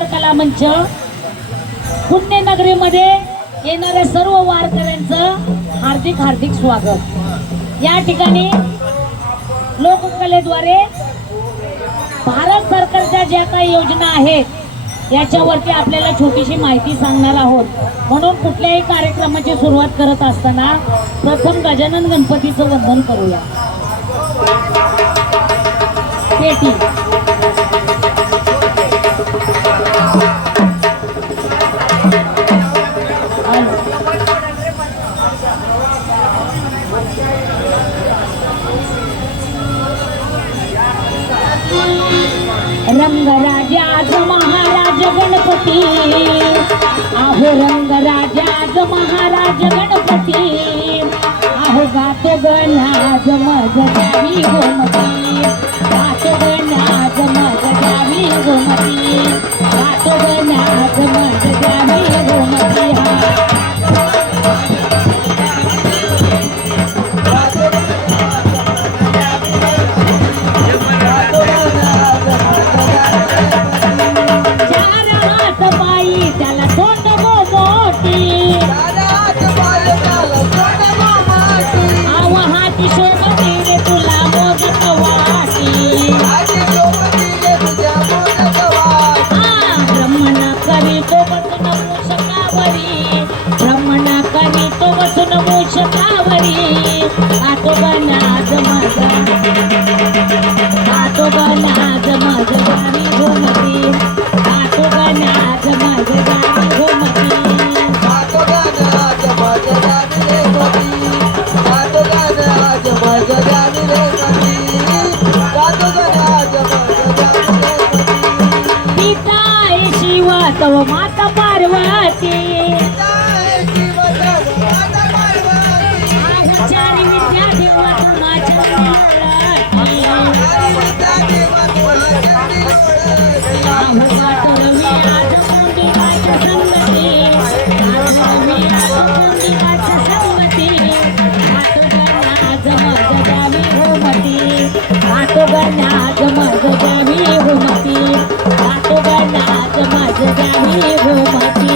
वार कला मंच. पुण्यनगरीमध्ये येणाऱ्या सर्व वारकऱ्यांचं हार्दिक हार्दिक स्वागत. या ठिकाणी लोककलेद्वारे भारत सरकारच्या ज्या काही योजना आहेत याच्यावरती आपल्याला छोटीशी माहिती सांगणार आहोत. म्हणून कुठल्याही कार्यक्रमाची सुरुवात करत असताना प्रथम गजानन गणपतीचं वंदन करूया. पेटी. रंगराजाज महाराज गणपती. आहो रंगराजाज महाराज गणपती. आहो गातो गणाज मज द्यावी गोमती You. शिव तो माता पार्वती. 没有关。